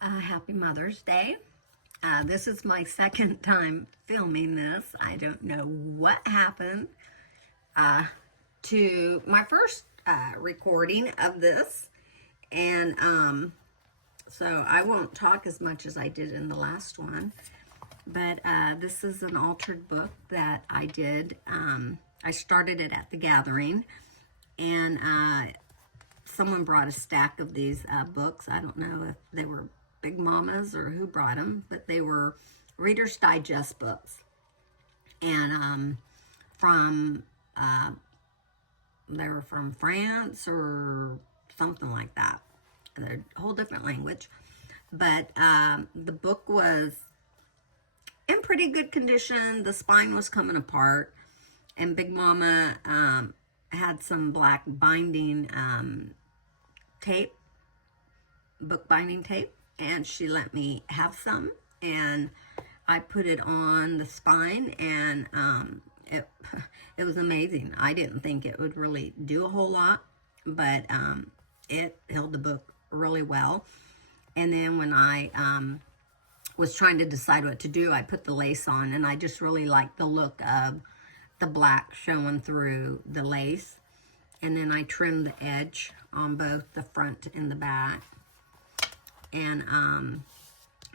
Happy Mother's Day. This is my second time filming this. I don't know what happened to my first recording of this. And so I won't talk as much as I did in the last one. But this is an altered book that I did. I started it at the gathering. And someone brought a stack of these books. I don't know if they were Big Mama's or who brought them, but they were Reader's Digest books. And they were from France or something like that. They're a whole different language. But the book was in pretty good condition. The spine was coming apart. And Big Mama had some black binding tape, book binding tape, and she let me have some, and I put it on the spine, and it was amazing. I didn't think it would really do a whole lot, but it held the book really well. And then when I was trying to decide what to do, I put the lace on, and I just really liked the look of the black showing through the lace. And then I trimmed the edge on both the front and the back. And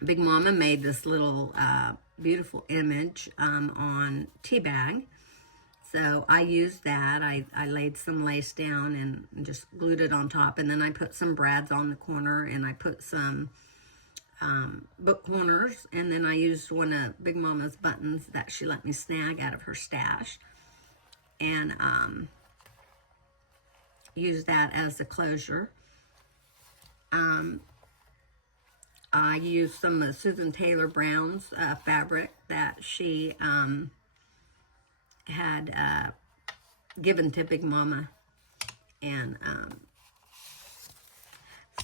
Big Mama made this little beautiful image on tea bag. So I used that. I laid some lace down and just glued it on top. And then I put some brads on the corner, and I put some book corners. And then I used one of Big Mama's buttons that she let me snag out of her stash. And use that as a closure. I used some of Susan Taylor Brown's fabric that she had given to Big Mama. And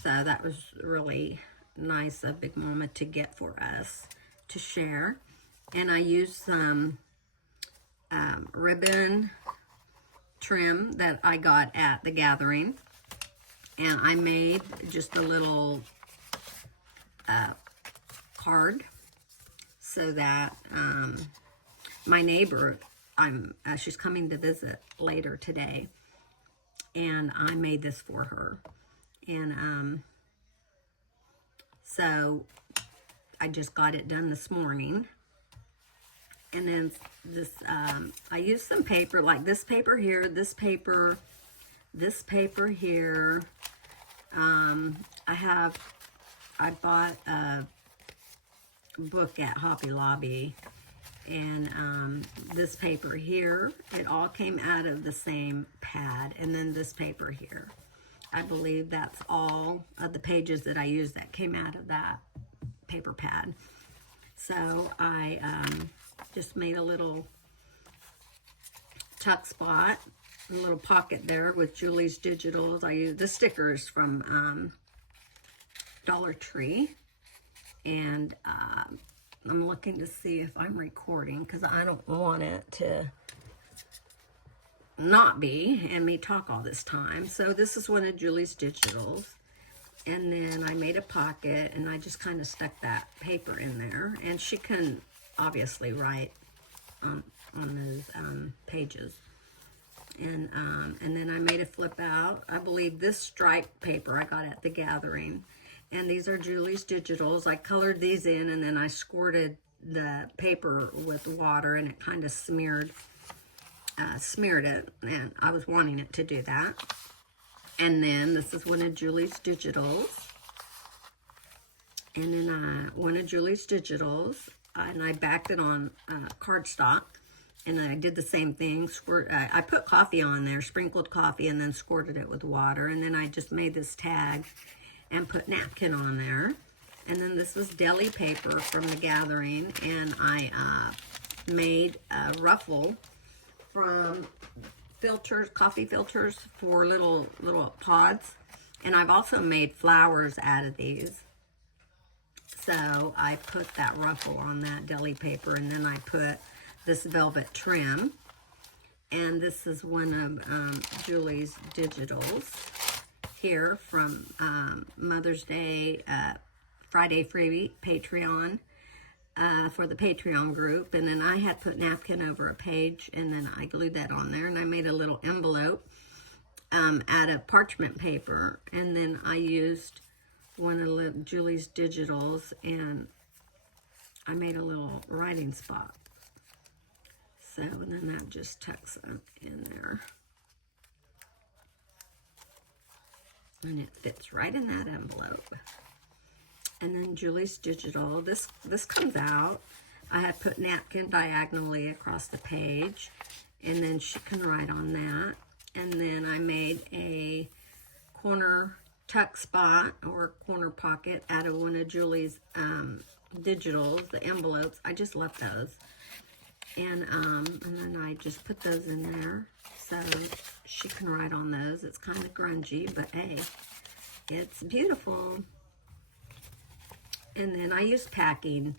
so that was really nice of Big Mama to get for us to share. And I used some ribbon trim that I got at the gathering, and I made just a little card so that my neighbor, she's coming to visit later today, and I made this for her. And so I just got it done this morning. And then this, I used some paper, like this paper here, this paper here. I bought a book at Hobby Lobby, and this paper here, it all came out of the same pad. And then this paper here, I believe that's all of the pages that I used that came out of that paper pad. So I just made a little tuck spot, a little pocket there with Julie's Digitals. I used the stickers from Dollar Tree. And I'm looking to see if I'm recording, because I don't want it to not be and me talk all this time. So this is one of Julie's Digitals. And then I made a pocket, and I just kind of stuck that paper in there. And she can obviously write on those pages. And then I made a flip out. I believe this striped paper I got at the gathering. And these are Julie's Digitals. I colored these in, and then I squirted the paper with water, and it kind of smeared it. And I was wanting it to do that. And then this is one of Julie's Digitals. And then one of Julie's Digitals. And I backed it on cardstock. And then I did the same thing. I put coffee on there, sprinkled coffee, and then squirted it with water. And then I just made this tag and put napkin on there. And then this was deli paper from the gathering. And I made a ruffle from filters, coffee filters for little pods. And I've also made flowers out of these. So I put that ruffle on that deli paper, and then I put this velvet trim. And this is one of Julie's Digitals here from Mother's Day Friday freebie Patreon for the Patreon group. And then I had put napkin over a page, and then I glued that on there, and I made a little envelope out of parchment paper, and then I used one of Julie's Digitals, and I made a little writing spot. So, and then that just tucks in there. And it fits right in that envelope. And then Julie's Digital, this comes out. I had put napkin diagonally across the page, and then she can write on that. And then I made a corner tuck spot or corner pocket out of one of Julie's Digitals, the envelopes. I just love those. And then I just put those in there so she can write on those. It's kind of grungy, but hey, it's beautiful. And then I used packing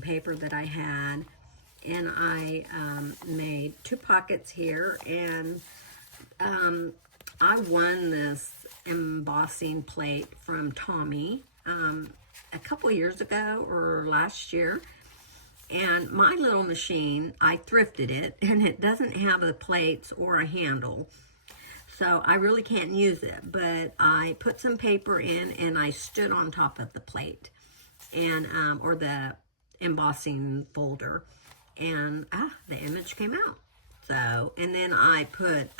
paper that I had, and I made 2 pockets here, and I won this embossing plate from Tommy a couple years ago or last year. And my little machine, I thrifted it, and it doesn't have the plates or a handle. So I really can't use it, but I put some paper in, and I stood on top of the plate, and or the embossing folder, and the image came out. So, and then I put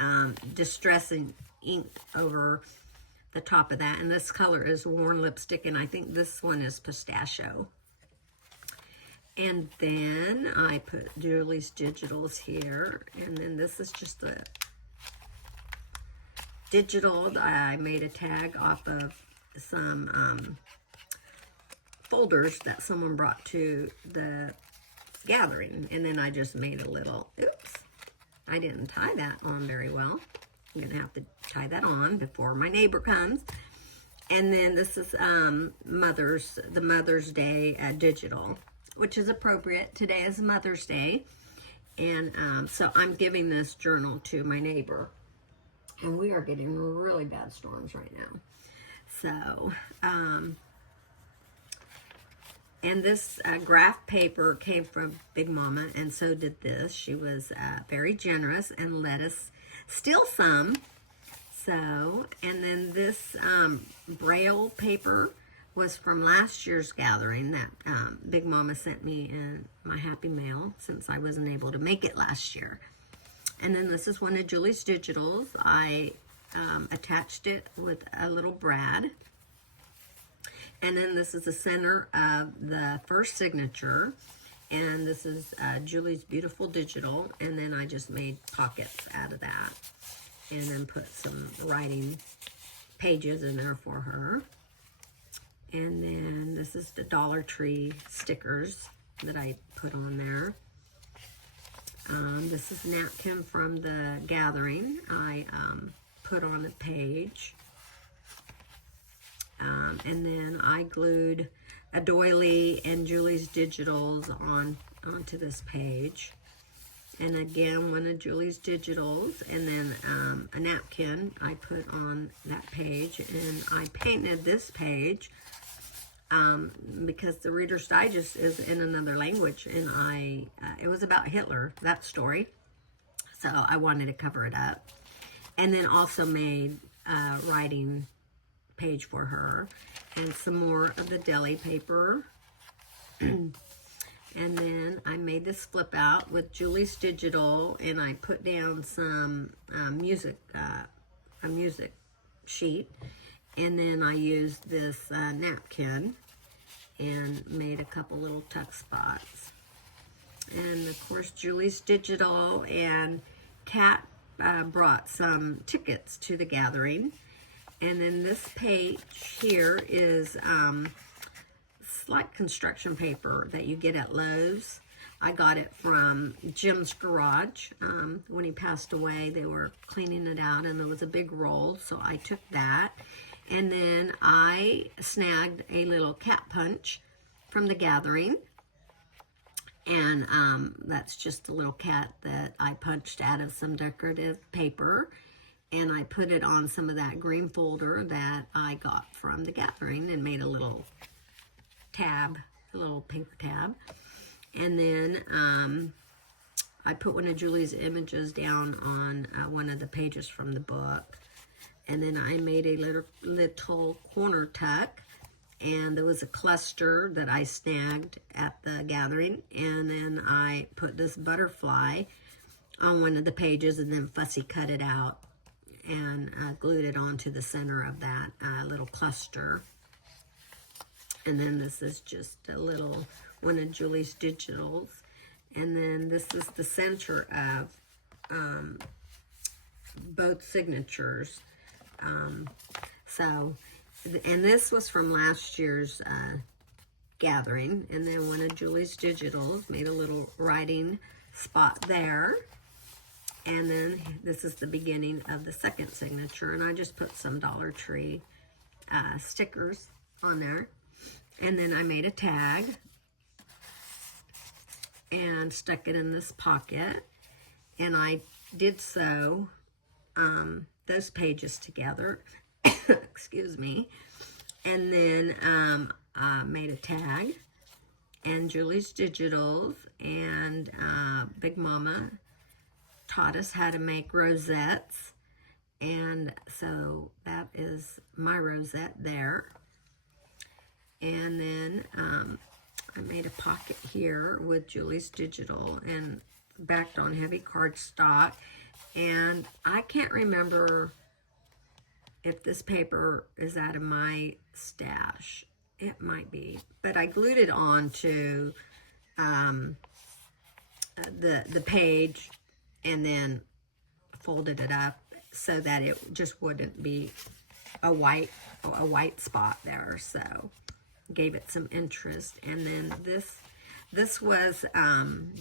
distressing ink over the top of that, and this color is Worn Lipstick, and I think this one is Pistachio. And then I put Julie's Digitals here, and then this is just a digital. I made a tag off of some folders that someone brought to the gathering, and then I just made a little, oops, I didn't tie that on very well. I'm gonna have to tie that on before my neighbor comes. And then this is the Mother's Day digital, which is appropriate. Today is Mother's Day, and so I'm giving this journal to my neighbor, and we are getting really bad storms right now. So, and this graph paper came from Big Mama, and so did this. She was very generous and let us steal some. So, and then this Braille paper was from last year's gathering that Big Mama sent me in my Happy Mail since I wasn't able to make it last year. And then this is one of Julie's Digitals. I attached it with a little brad. And then this is the center of the first signature. And this is Julie's Beautiful Digital. And then I just made pockets out of that. And then put some writing pages in there for her. And then this is the Dollar Tree stickers that I put on there. This is napkin from the gathering. I put on a page. And then I glued a doily and Julie's Digitals onto this page. And again, one of Julie's Digitals, and then a napkin I put on that page. And I painted this page because the Reader's Digest is in another language, and it was about Hitler, that story. So I wanted to cover it up. And then also made a writing page for her, and some more of the deli paper. And then I made this flip out with Julie's Digital, and I put down some a music sheet, and then I used this napkin and made a couple little tuck spots. And of course, Julie's Digital and Kat brought some tickets to the gathering. And then this page here is like construction paper that you get at Lowe's. I got it from Jim's Garage. When he passed away, they were cleaning it out, and there was a big roll, so I took that. And then I snagged a little cat punch from the gathering, and that's just a little cat that I punched out of some decorative paper, and I put it on some of that green folder that I got from the gathering and made a little tab, a little paper tab. And then I put one of Julie's images down on one of the pages from the book. And then I made a little corner tuck. And there was a cluster that I snagged at the gathering. And then I put this butterfly on one of the pages and then fussy cut it out and glued it onto the center of that little cluster. And then this is just a little one of Julie's digitals. And then this is the center of both signatures. And this was from last year's gathering. And then one of Julie's digitals made a little writing spot there. And then this is the beginning of the second signature. And I just put some Dollar Tree stickers on there. And then I made a tag and stuck it in this pocket. And I did sew those pages together. Excuse me. And then I made a tag and Julie's digitals, and Big Mama taught us how to make rosettes. And so that is my rosette there. And then I made a pocket here with Julie's digital and backed on heavy cardstock. And I can't remember if this paper is out of my stash. It might be. But I glued it on to the page and then folded it up so that it just wouldn't be a white spot there. So gave it some interest. And then this was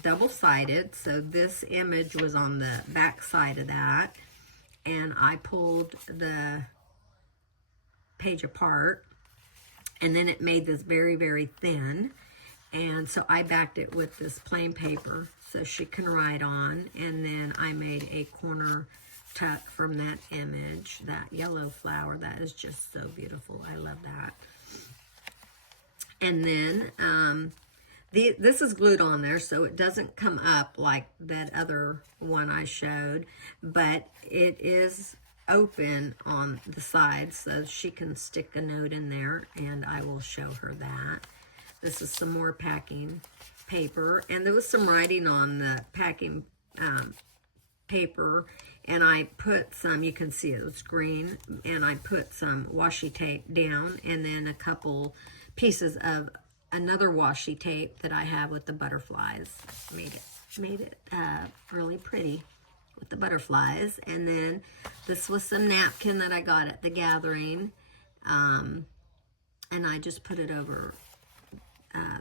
double-sided, so this image was on the back side of that, and I pulled the page apart, and then it made this very, very thin, and so I backed it with this plain paper so she can write on, and then I made a corner tuck from that image, that yellow flower. That is just so beautiful. I love that. And then this is glued on there, so it doesn't come up like that other one I showed, but it is open on the side, so she can stick a note in there, and I will show her that. This is some more packing paper, and there was some writing on the packing paper, and I put some, you can see it was green, and I put some washi tape down, and then a couple pieces of another washi tape that I have with the butterflies. Made it really pretty with the butterflies. And then this was some napkin that I got at the gathering, and I just put it over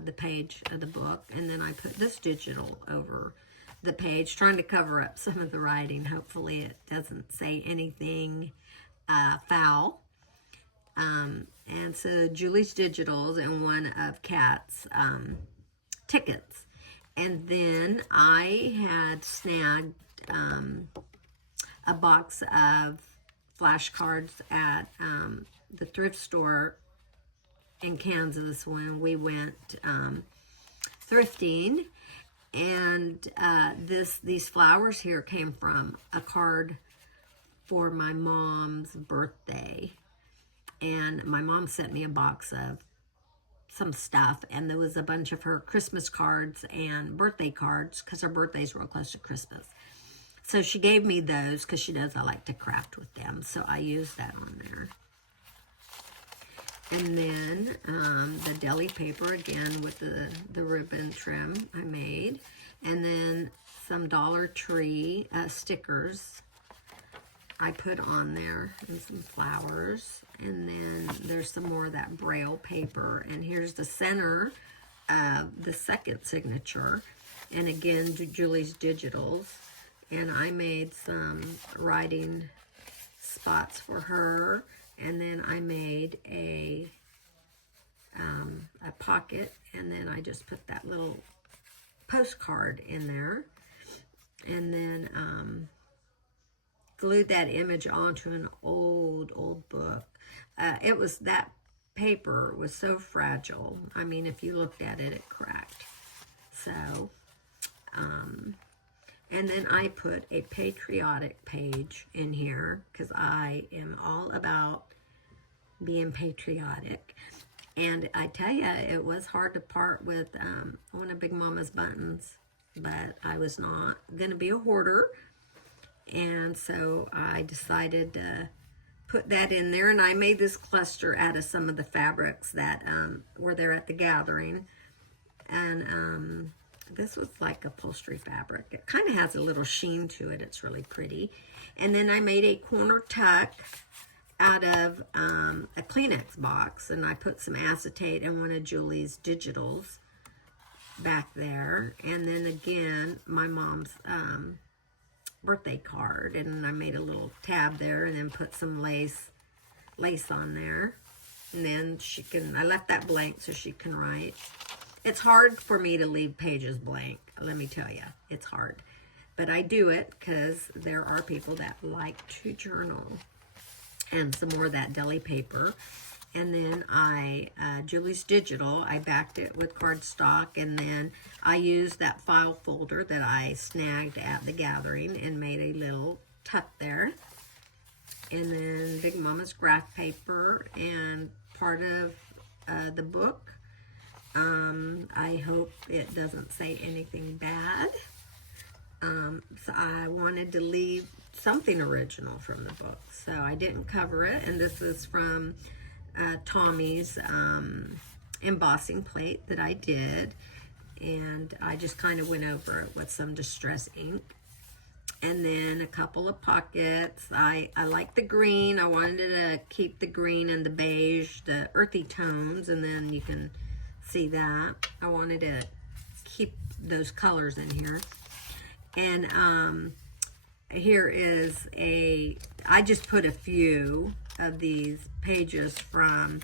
the page of the book, and then I put this digital over the page, trying to cover up some of the writing. Hopefully it doesn't say anything foul. And so Julie's digitals and one of Kat's tickets. And then I had snagged a box of flashcards at the thrift store in Kansas when we went thrifting. And these flowers here came from a card for my mom's birthday. And my mom sent me a box of some stuff, and there was a bunch of her Christmas cards and birthday cards because her birthday's real close to Christmas. So she gave me those because she knows I like to craft with them, so I used that on there. And then the deli paper again with the ribbon trim I made, and then some Dollar Tree stickers I put on there, and some flowers. And then there's some more of that Braille paper. And here's the center of the second signature. And again, Julie's digitals. And I made some writing spots for her. And then I made a pocket. And then I just put that little postcard in there. And then glued that image onto an old book. It was that paper was so fragile. I mean, if you looked at it, it cracked. So, and then I put a patriotic page in here because I am all about being patriotic. And I tell you, it was hard to part with one of Big Mama's buttons, but I was not going to be a hoarder. And so I decided to put that in there. And I made this cluster out of some of the fabrics that were there at the gathering. And this was like upholstery fabric. It kind of has a little sheen to it. It's really pretty. And then I made a corner tuck out of a Kleenex box, and I put some acetate and one of Julie's digitals back there. And then again, my mom's birthday card, and I made a little tab there and then put some lace on there. And then I left that blank so she can write. It's hard for me to leave pages blank, let me tell you. It's hard. But I do it because there are people that like to journal. And some more of that deli paper. And then Julie's Digital, I backed it with cardstock, and then I used that file folder that I snagged at the gathering and made a little tuck there. And then Big Mama's graph paper and part of the book. I hope it doesn't say anything bad. So I wanted to leave something original from the book, so I didn't cover it. And this is from Tommy's embossing plate that I did, and I just kind of went over it with some Distress ink. And then a couple of pockets. I like the green. I wanted to keep the green and the beige, the earthy tones, and then you can see that I wanted to keep those colors in here. And here is I just put a few of these pages from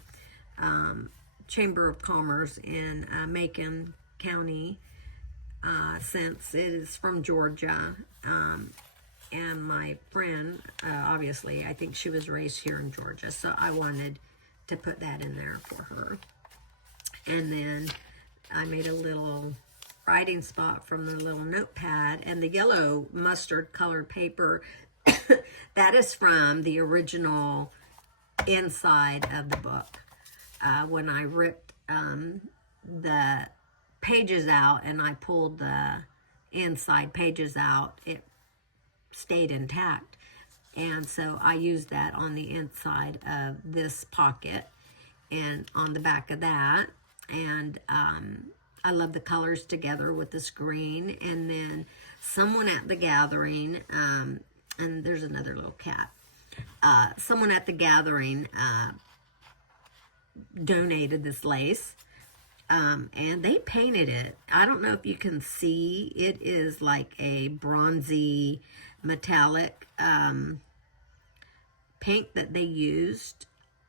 Chamber of Commerce in Macon County, since it is from Georgia. And my friend, obviously, I think she was raised here in Georgia, so I wanted to put that in there for her. And then I made a little writing spot from the little notepad, and the yellow mustard colored paper that is from the original inside of the book. When I ripped the pages out and I pulled the inside pages out, it stayed intact, and so I used that on the inside of this pocket and on the back of that. And I love the colors together with this green. And then someone at the gathering, and there's another little cat. Someone at the gathering donated this lace, and they painted it. I don't know if you can see. It is like a bronzy metallic paint that they used.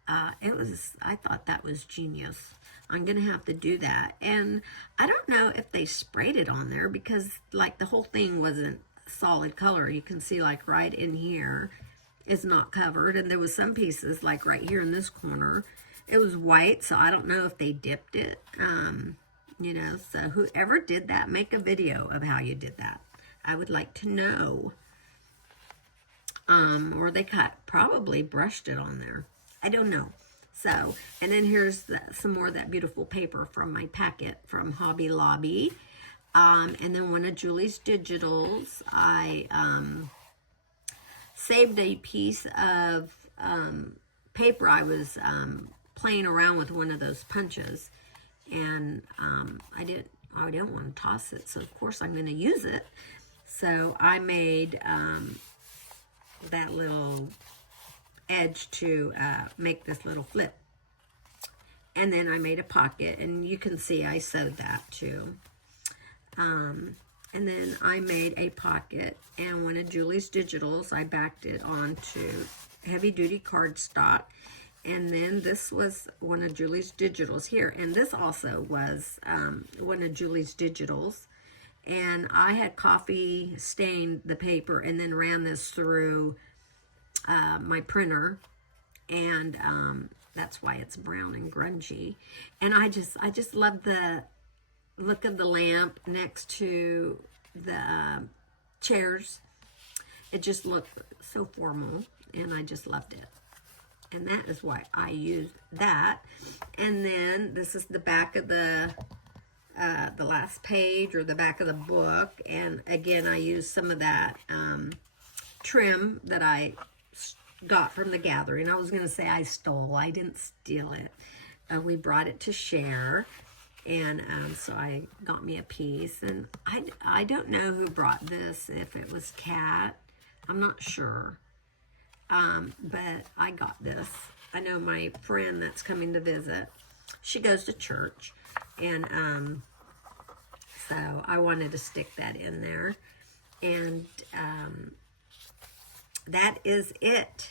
I thought that was genius. I'm going to have to do that. And I don't know if they sprayed it on there because like the whole thing wasn't solid color. You can see like right in here is not covered. And there was some pieces like right here in this corner. It was white, so I don't know if they dipped it. You know, so whoever did that, make a video of how you did that. I would like to know. Or they probably brushed it on there. I don't know. So, and then here's some more of that beautiful paper from my packet from Hobby Lobby. And then one of Julie's Digitals. I saved a piece of paper. I was playing around with one of those punches. And I didn't want to toss it. So, of course, I'm going to use it. So, I made that little edge to make this little flip, and then I made a pocket, and you can see I sewed that too. And then I made a pocket, and one of Julie's Digitals, I backed it onto heavy duty cardstock. And then this was one of Julie's Digitals here, and this also was one of Julie's Digitals. And I had coffee stained the paper and then ran this through my printer, and That's why it's brown and grungy. And I just love the look of the lamp next to the chairs. It just looked so formal, and I just loved it. And that is why I used that. And then this is the back of the last page, or the back of the book. And again, I used some of that trim that I got from the gathering. I was going to say I stole. I didn't steal it. We brought it to share. And so I got me a piece. And I don't know who brought this, if it was Kat. I'm not sure. But I got this. I know my friend that's coming to visit, she goes to church. And so I wanted to stick that in there. And that is it.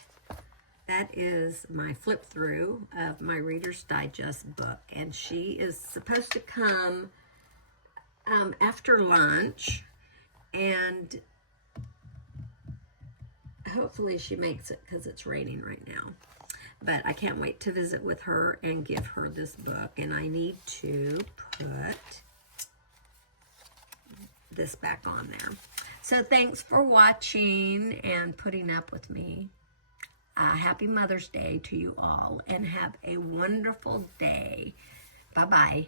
That is my flip through of my Reader's Digest book. And she is supposed to come after lunch. And hopefully she makes it, because it's raining right now. But I can't wait to visit with her and give her this book. And I need to put this back on there. So thanks for watching and putting up with me. Happy Mother's Day to you all, and have a wonderful day. Bye-bye.